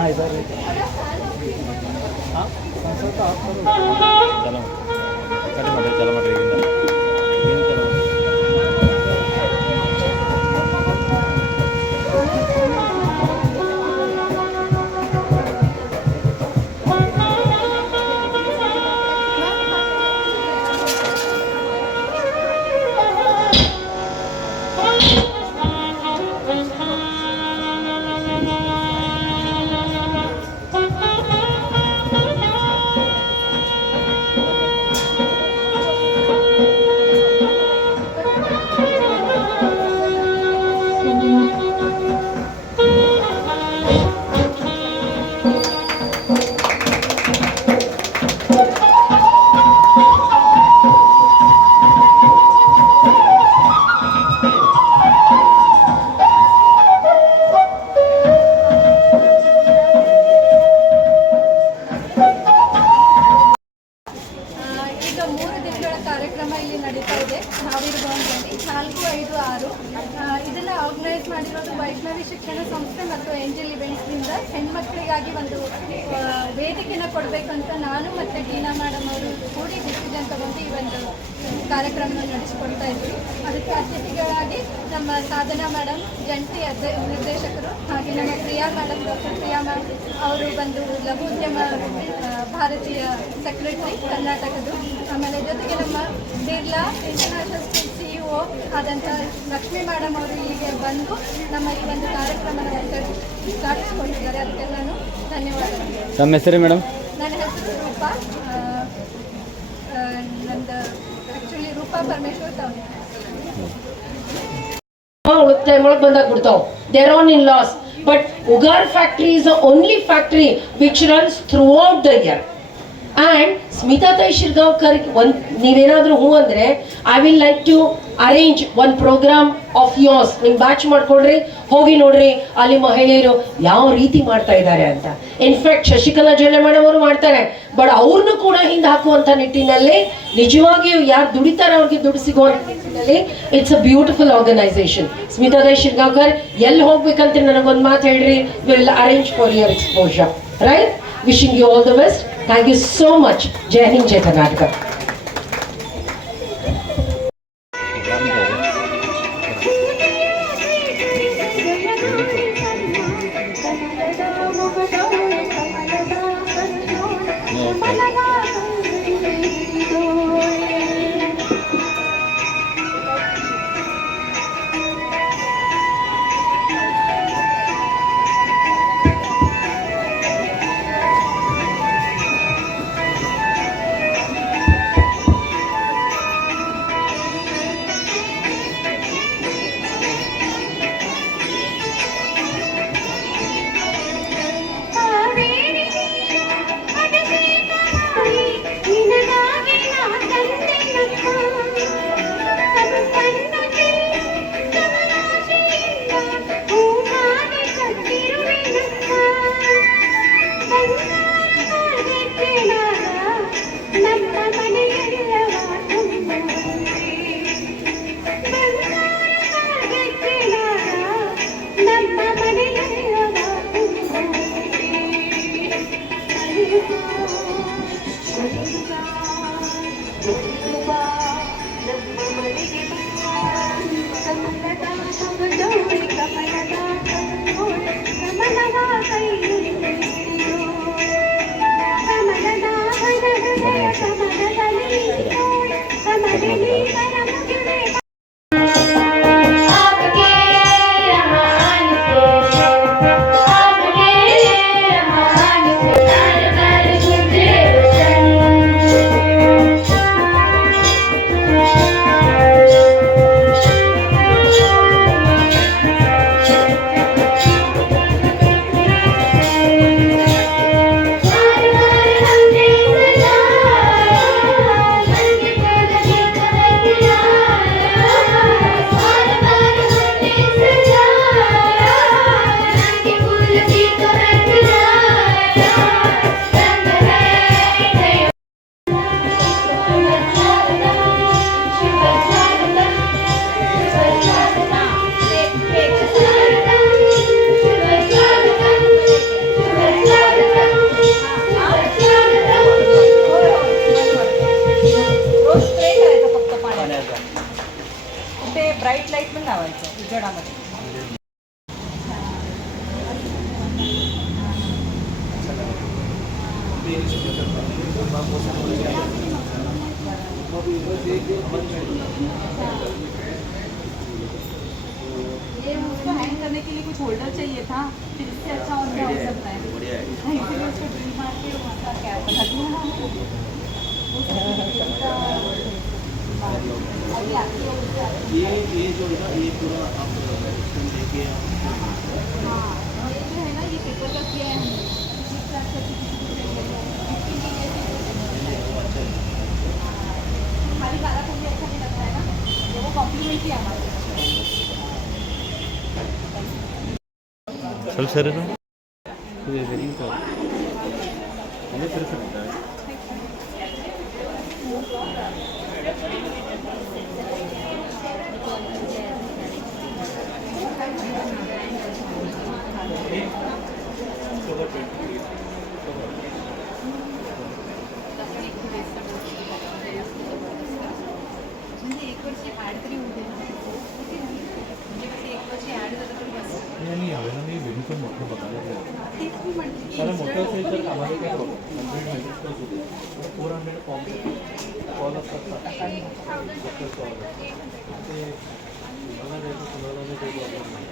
ಹಾಂ ಇದಾವೆ ರೀ. ಹಾಂ ಸ್ವಲ್ಪ ಹಾಕ್ತಾರೆ. ಚಲೋ ಕಡಿಮೆ ಮಾಡಿರಿ, ಚಲೋ ಮಾಡಿರಿ ಈಗಿಂದ ಏನು ಚಲೋ ಮಾಡಿ. ಕಾರ್ಯಕ್ರಮ ಇಲ್ಲಿ ನಡೀತಾ ಇದೆ. ನಾವಿರುವಂಥದ್ದು 4, 5, 6 ಇದನ್ನು ಆರ್ಗನೈಸ್ ಮಾಡಿರೋದು ವೈಷ್ಣವಿ ಶಿಕ್ಷಣ ಸಂಸ್ಥೆ ಮತ್ತು ಏಂಜಲ್ ಇವೆಂಟ್ಸ್ನಿಂದ ಹೆಣ್ಮಕ್ಳಿಗಾಗಿ ಒಂದು ವೇದಿಕೆನ ಕೊಡಬೇಕಂತ ನಾನು ಮತ್ತು ಟೀನಾ ಮೇಡಮ್ ಅವರು ಕೂಡಿ ಡಿಸಿಷನ್ ತಗೊಂಡು ಈ ಒಂದು ಕಾರ್ಯಕ್ರಮನ ನಡೆಸಿಕೊಡ್ತಾ ಇದ್ವಿ. ಅದಕ್ಕೆ ಅತಿಥಿಗಳಾಗಿ ನಮ್ಮ ಸಾಧನಾ ಮೇಡಮ್ ಜಂಟಿ ನಿರ್ದೇಶಕರು, ಹಾಗೆ ನಮ್ಮ Priya madam, doctor Priya ma'am ಅವರು ಬಂದು ಲಘು ಉದ್ಯಮ ಭಾರತೀಯ ಸೆಕ್ರೆಟರಿ ಕರ್ನಾಟಕದ್ದು, ಆಮೇಲೆ ಜೊತೆಗೆ ನಮ್ಮ ಬಿರ್ಲಾ ಇಂಟರ್ನ್ಯಾಷನಲ್ ಸ್ಕೂಲ್ CEO ಆದಂಥ ಲಕ್ಷ್ಮೀ ಮೇಡಮ್ ಅವರು ಇಲ್ಲಿಗೆ ಬಂದು ನಮ್ಮ ಈ ಒಂದು ಕಾರ್ಯಕ್ರಮನ ಉದ್ಘಾಟಿಸಿಕೊಂಡಿದ್ದಾರೆ. ಅದಕ್ಕೆ ನಾನು ಧನ್ಯವಾದಗಳು. ನಮ್ಮ ಹೆಸರು ಮೇಡಮ್? ನನ್ನ ಹೆಸರು ರೂಪಾ. ನಂದು ಆ್ಯಕ್ಚುಲಿ ರೂಪಾ ಪರಮೇಶ್ವರ್ ತಾವು ಟೈಮ್ ಒಳಗೆ ಬಂದಾಗ್ಬಿಡ್ತಾವೆ. There on in loss. But Ugar factory is the only factory which runs throughout the year. And Smita Tai Shirgavkar, ನೀವೇನಾದರೂ ಹೂ ಅಂದರೆ I will like to arrange one program of yours. ನಿಮ್ಮ batch ಮಾಡ್ಕೊಡ್ರಿ, ಹೋಗಿ ನೋಡ್ರಿ ಅಲ್ಲಿ ಮಹಿಳೆಯರು ಯಾವ ರೀತಿ ಮಾಡ್ತಾ ಇದ್ದಾರೆ ಅಂತ. ಇನ್ಫ್ಯಾಕ್ಟ್ ಶಶಿಕಲಾ ಜೊಲ್ಲೆ ಮೇಡಮ್ ಅವರು ಮಾಡ್ತಾರೆ, ಬಟ್ ಅವ್ರನ್ನೂ ಕೂಡ ಹಿಂದೆ ಹಾಕುವಂಥ ನಿಟ್ಟಿನಲ್ಲಿ ನಿಜವಾಗಿಯೂ ಯಾರು ದುಡಿತಾರೆ ಅವ್ರಿಗೆ ದುಡ್ಡು ಸಿಗುವಂಥ ನಿಟ್ಟಿನಲ್ಲಿ it's a beautiful organization. Smita ದೈ ಶಿರ್ಗಾವ್ಕರ್ ಎಲ್ಲಿ ಹೋಗ್ಬೇಕಂತ ನನಗೊಂದು ಮಾತು ಹೇಳ್ರಿ, will arrange for your exposure. Right? Wishing you all the best. Thank you so much. Jai Hind, Jai Karnataka. जडामध्ये. ये उसको हैंग करने के लिए कुछ होल्डर चाहिए था, फिर इससे अच्छा और क्या हो सकता है? इसीलिए उसको ड्रिल मार के उसका कैप बना दिया। अभी आती है उससे आती है। ये जो है ना ये पूरा आप इसको लेके हाँ, ये जो है ना ये पेपर का किया है हमने। इस तरह से इसके लिए ऐसे खाली काला फूल भी अच्छा नहीं लगता है ना, ये वो कॉम्प्लीमेंट्री है हमारे। ಸ್ವಲ್ಪ ಸರ್ ಇದು ವೆರಿ ಅದೇ ಸರಿ ಸರ್ म्हणजे एक वर्ष ॲड तरी होऊ दे ना. म्हणजे कसं एक वर्ष ॲड झालं तरी बस. आणि यावेळेला मी व्हिडिओ पण मोठं बघायला तेच मी म्हणते की कारण मोठं instant असेल तर opening आम्हाला काय नको. प्रॉब्लेम 400 फॉर्म कॉल असतात ना ते मला द्यायचं कुणाला नाही काही प्रॉब्लेम नाही